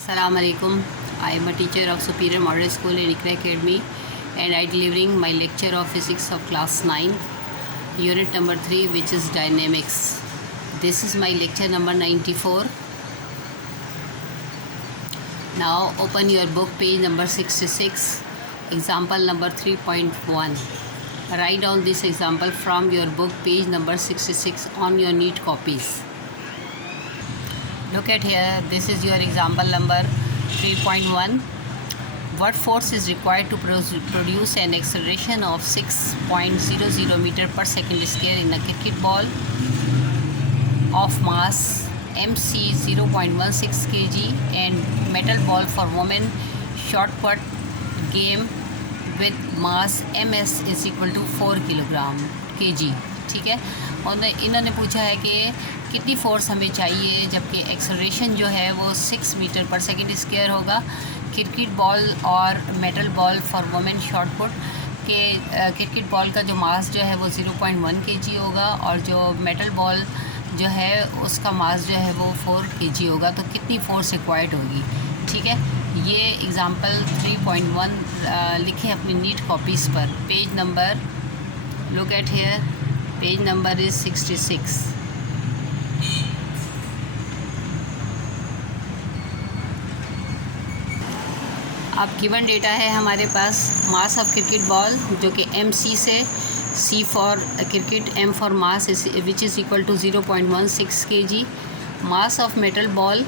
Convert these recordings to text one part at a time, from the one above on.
Assalamu alaikum. I am a teacher of Superior Model School in Iqra Academy and I delivering my lecture of physics of class 9 unit number 3, which is dynamics. This is my lecture number 94. Now open your book page number 66, example number 3.1. Write down this example from your book page number 66 on your neat copies. Look at here, this is your example number 3.1. What force is required to produce an acceleration of 6.00 meter per second square in a cricket ball of mass MC 0.16 kg and metal ball for women shot put game with mass MS is equal to 4 kg. ठीक है, और इन्होंने पूछा है कि कितनी force हमें चाहिए जबकि एक्सेलरेशन जो है वो 6 मीटर पर सेकंड स्क्वायर होगा क्रिकेट बॉल और metal ball for women shot put के क्रिकेट बॉल का जो मास जो है वो 0.1 kg होगा और जो मेटल बॉल जो है उसका मास जो है वो 4 kg होगा। तो कितनी फ़ोर्स रिक्वायर्ड होगी। ठीक है, ये एग्ज़ाम्पल 3.1 लिखें अपनी नीट कॉपीज़ पर। Page number, look at here, page number is 66। अब गिवन डेटा है हमारे पास मास ऑफ क्रिकेट बॉल जो कि MC से C for cricket, M for mass which is equal to 0.16 kg। Mass of metal ball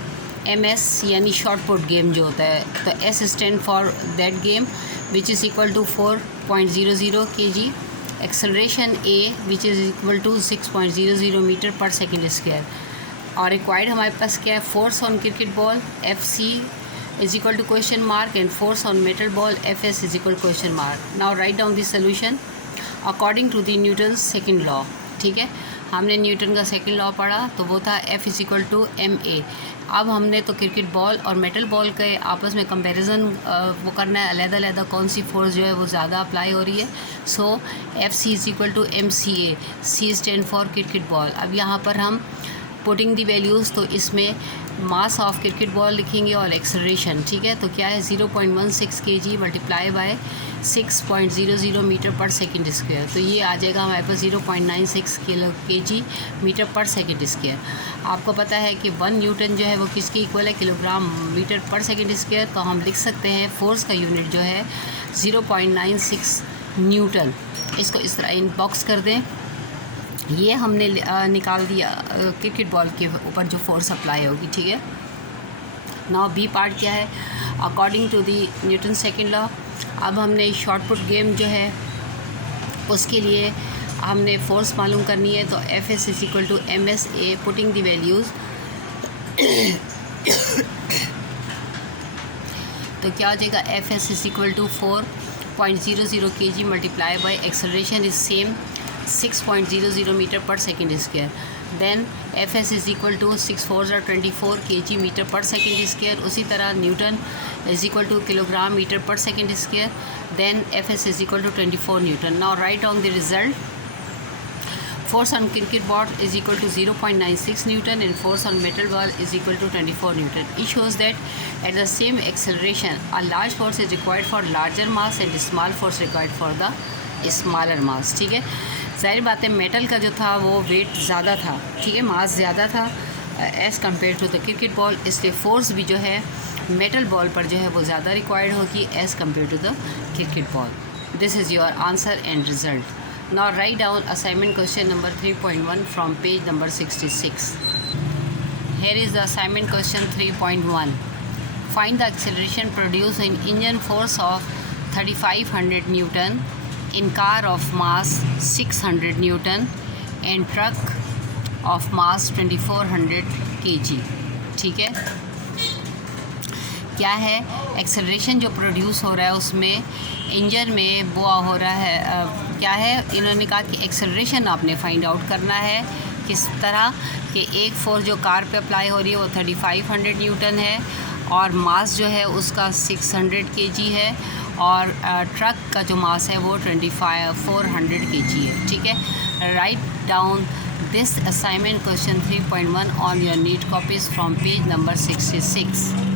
MS यानी shot put game जो होता है तो S stand for that game which is equal to 4.00 kg। Acceleration A which is equal to 6.00 metre per second square. और required हमारे पास क्या है, force on cricket ball FC is equal to question mark and force on metal ball Fs is equal to question mark. Now write down the solution according to the Newton's second law. ठीक है, हमने Newton का second law पढ़ा तो वो था F is equal to ma। अब हमने तो क्रिकेट बॉल और मेटल बॉल के आपस में कंपैरिजन वो करना है, अलग-अलग कौन सी फोर्स जो है वो ज़्यादा अप्लाई हो रही है। So FC is equal to MCA, C stand for cricket ball. अब यहाँ पर हम पुटिंग दी वैल्यूज़, तो इसमें मास ऑफ क्रिकेट बॉल लिखेंगे और एक्सेलरेशन। ठीक है, तो क्या है 0.16 kg मल्टीप्लाई बाय 6.00 मीटर पर सेकंड स्क्वायर। तो ये आ जाएगा हमारे पास 0.96 kg मीटर पर सेकंड स्क्वायर। आपको पता है कि 1 न्यूटन जो है वो किसके इक्वल है, किलोग्राम मीटर पर सेकंड स्क्वायर। तो हम लिख सकते हैं फोर्स का यूनिट जो है 0.96 न्यूटन। इसको इस तरह इनबॉक्स कर दें। ये हमने निकाल दिया क्रिकेट बॉल के ऊपर जो फोर्स अप्लाई होगी। ठीक है, नाउ बी पार्ट क्या है, according to the Newton second law. अब हमने शॉर्ट पुट गेम जो है उसके लिए हमने फोर्स मालूम करनी है। तो Fs is equal to MSA, putting the values. तो क्या हो जाएगा, Fs is equal to 4.00 kg multiply by acceleration is same 6.00 metre per second square. Then Fs is equal to 6 4 24 kg metre per second square. उसी तरह newton is equal to kilogram metre per second square. Then Fs is equal to 24 newton. Now write on the result. Force on cricket ball is equal to 0.96 newton and force on metal ball is equal to 24 newton. It shows that at the same acceleration a large force is required for larger mass and small force required for the smaller mass. ठीक है, ज़ाहिर बात है metal का जो था वो wait ज़्यादा था। ठीक है, मास ज़्यादा था as compare to the cricket ball, इसलिए फोर्स भी जो है मेटल बॉल पर जो है वो ज़्यादा रिक्वायर्ड होगी as compare to the cricket ball. This is your answer and result. Now write down assignment question number 3.1 from page number 66। Here is the assignment question 3.1। Find the acceleration produce in engine force of 3500 newton in car of mass 600 Newton and truck of mass 2400 kg। ठीक है, क्या है acceleration जो produce हो रहा है उसमें engine में बुआ हो रहा है। क्या है, इन्होंने कहा कि एक्सेलरेशन आपने फाइंड आउट करना है किस तरह कि एक फोर्स जो कार पे अप्लाई हो रही है वो 3500 न्यूटन है और मास जो है उसका 600 kg है और ट्रक का जो मास है वो 400 kg है। ठीक है, write down this assignment question 3.1 on your neat copies from page number 66.